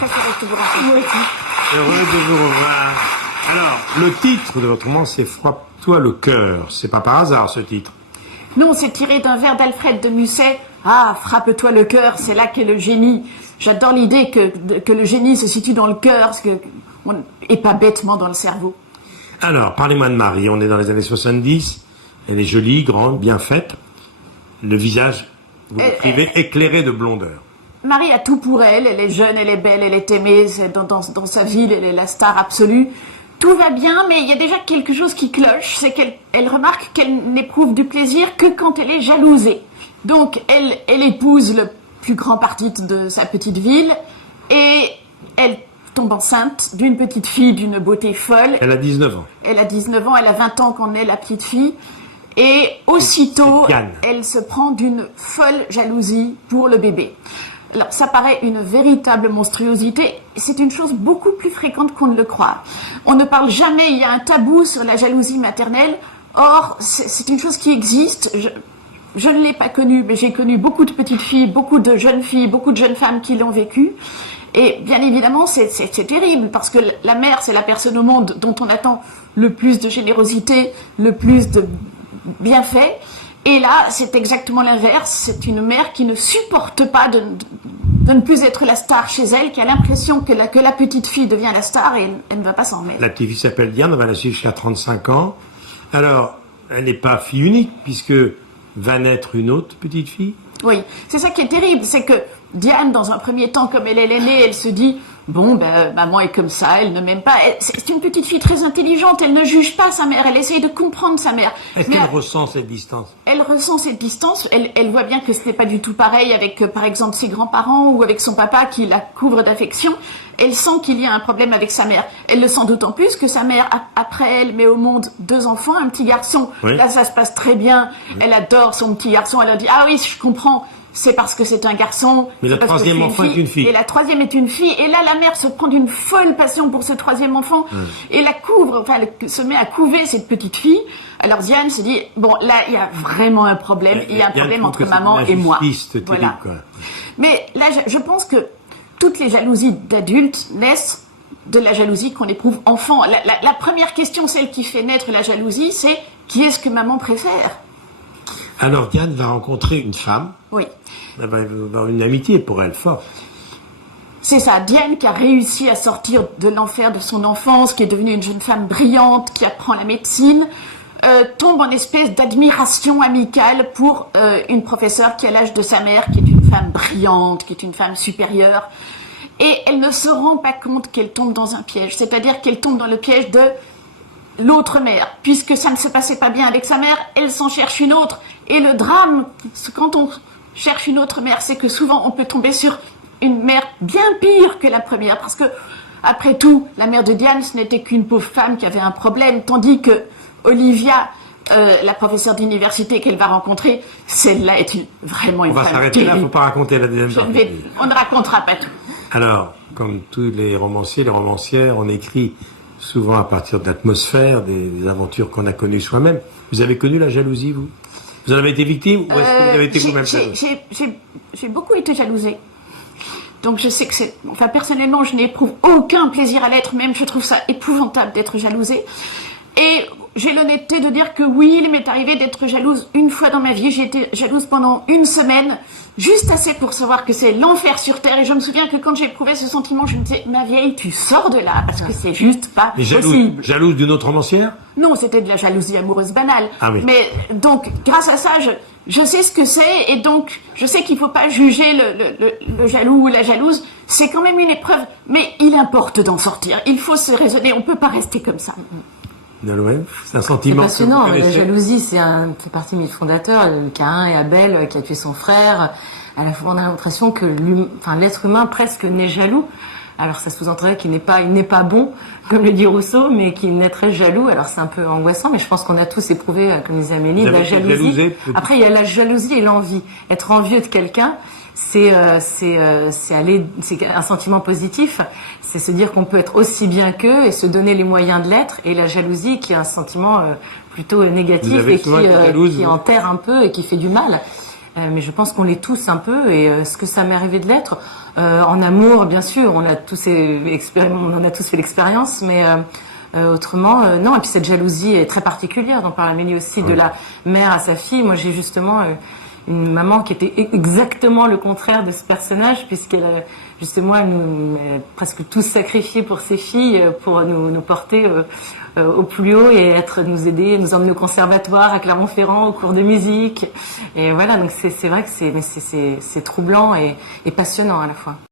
préférais toujours en fait. Heureux de vous revoir. Alors, le titre de votre roman, c'est Frappe-toi le cœur. C'est pas par hasard, ce titre. Non, c'est tiré d'un vers d'Alfred de Musset. Ah, frappe-toi le cœur, c'est là qu'est le génie. J'adore l'idée que le génie se situe dans le cœur, et pas bêtement dans le cerveau. Alors, parlez-moi de Marie. On est dans les années 70. Elle est jolie, grande, bien faite. Le visage, vous l'écrivez, éclairé de blondeur. Marie a tout pour elle. Elle est jeune, elle est belle, elle est aimée. Dans sa ville, elle est la star absolue. Tout va bien, mais il y a déjà quelque chose qui cloche. C'est qu'elle remarque qu'elle n'éprouve du plaisir que quand elle est jalousée. Donc, elle épouse le plus grand parti de sa petite ville et elle tombe enceinte d'une petite fille d'une beauté folle. Elle a 19 ans. Elle a 19 ans, elle a 20 ans qu'on est la petite fille. Et aussitôt, elle se prend d'une folle jalousie pour le bébé. Alors, ça paraît une véritable monstruosité. C'est une chose beaucoup plus fréquente qu'on ne le croit. On ne parle jamais, il y a un tabou sur la jalousie maternelle. Or, c'est une chose qui existe. Je ne l'ai pas connue, mais j'ai connu beaucoup de petites filles, beaucoup de jeunes filles, beaucoup de jeunes femmes qui l'ont vécu. Et bien évidemment, c'est terrible, parce que la mère, c'est la personne au monde dont on attend le plus de générosité, le plus de bienfaits. Et là, c'est exactement l'inverse. C'est une mère qui ne supporte pas de ne plus être la star chez elle, qui a l'impression que la petite fille devient la star et elle ne va pas s'en mettre. La petite fille s'appelle Diane, on va la suivre jusqu'à 35 ans. Alors, elle n'est pas fille unique, puisque va naître une autre petite fille. Oui, c'est ça qui est terrible, c'est que Diane, dans un premier temps, comme elle est l'aînée, elle se dit « Bon, ben, maman est comme ça, elle ne m'aime pas. » C'est une petite fille très intelligente, elle ne juge pas sa mère, elle essaye de comprendre sa mère. Est-ce qu'elle ressent cette distance? Elle ressent cette distance, elle voit bien que ce n'est pas du tout pareil avec, par exemple, ses grands-parents ou avec son papa qui la couvre d'affection. Elle sent qu'il y a un problème avec sa mère. Elle le sent d'autant plus que sa mère, après elle, met au monde 2 enfants, un petit garçon. Oui. Là, ça se passe très bien. Oui. Elle adore son petit garçon. Elle a dit « Ah oui, je comprends. C'est parce que c'est un garçon. » Mais la troisième enfant est une fille. Et la troisième est une fille. Et là, la mère se prend d'une folle passion pour ce troisième enfant et la couvre, enfin, se met à couver cette petite fille. Alors Diane se dit, bon, là, il y a vraiment un problème. Il y a un problème entre maman et moi. Voilà. Quoi. Mais là, je pense que toutes les jalousies d'adultes naissent de la jalousie qu'on éprouve enfant. La première question, celle qui fait naître la jalousie, c'est qui est-ce que maman préfère? Alors Diane va rencontrer une femme. Oui. Elle va avoir une amitié pour elle, forte. C'est ça, Diane qui a réussi à sortir de l'enfer de son enfance, qui est devenue une jeune femme brillante, qui apprend la médecine, tombe en espèce d'admiration amicale pour une professeure qui a l'âge de sa mère, qui est une femme brillante, qui est une femme supérieure. Et elle ne se rend pas compte qu'elle tombe dans un piège, c'est-à-dire qu'elle tombe dans le piège de l'autre mère. Puisque ça ne se passait pas bien avec sa mère, elle s'en cherche une autre. Et le drame, quand on cherche une autre mère, c'est que souvent on peut tomber sur une mère bien pire que la première. Parce que, après tout, la mère de Diane, ce n'était qu'une pauvre femme qui avait un problème, tandis que Olivia, la professeure d'université qu'elle va rencontrer, celle-là est vraiment une femme terrible. On va s'arrêter là, il ne faut pas raconter la deuxième partie. On ne racontera pas tout. Alors, comme tous les romanciers, les romancières, on écrit souvent à partir de l'atmosphère, des aventures qu'on a connues soi-même. Vous avez connu la jalousie, vous? Vous en avez été victime ou est-ce que vous avez été vous-même jalouse? J'ai beaucoup été jalousée. Donc je sais que c'est... Enfin, personnellement, je n'éprouve aucun plaisir à l'être, même je trouve ça épouvantable d'être jalousée. Et j'ai l'honnêteté de dire que oui, il m'est arrivé d'être jalouse une fois dans ma vie. J'ai été jalouse pendant 1 semaine, juste assez pour savoir que c'est l'enfer sur Terre. Et je me souviens que quand j'ai éprouvé ce sentiment, je me disais, ma vieille, tu sors de là, parce que c'est juste pas possible. Jalouse d'une autre romancière? Non, c'était de la jalousie amoureuse banale. Ah oui. Mais donc, grâce à ça, je sais ce que c'est, et donc, je sais qu'il faut pas juger le jaloux ou la jalouse. C'est quand même une épreuve, mais il importe d'en sortir. Il faut se raisonner, on peut pas rester comme ça. C'est un sentiment. C'est passionnant. La jalousie, fait partie de mes fondateurs. Caïn et Abel qui a tué son frère. À la fois, on a l'impression que l'être humain presque naît jaloux. Alors, ça sous-entendrait qu'il n'est pas bon, comme le dit Rousseau, mais qu'il naîtrait jaloux. Alors, c'est un peu angoissant, mais je pense qu'on a tous éprouvé, comme disait Amélie, de la jalousie. Après, il y a la jalousie et l'envie. Être envieux de quelqu'un, c'est un sentiment positif. C'est se dire qu'on peut être aussi bien qu'eux et se donner les moyens de l'être. Et la jalousie, qui est un sentiment plutôt négatif et qui enterre un peu et qui fait du mal. mais je pense qu'on l'est tous un peu. Et ce que ça m'est arrivé de l'être, en amour, bien sûr, on a tous fait l'expérience, mais autrement, non. Et puis cette jalousie est très particulière, dont parle Amélie aussi, de la mère à sa fille. Moi, j'ai justement une maman qui était exactement le contraire de ce personnage, puisqu'elle, justement, elle nous a presque tous sacrifié pour ses filles, pour nous porter au plus haut et nous aider, nous emmener au conservatoire à Clermont-Ferrand, au cours de musique. Et voilà, donc c'est vrai que c'est troublant et passionnant à la fois.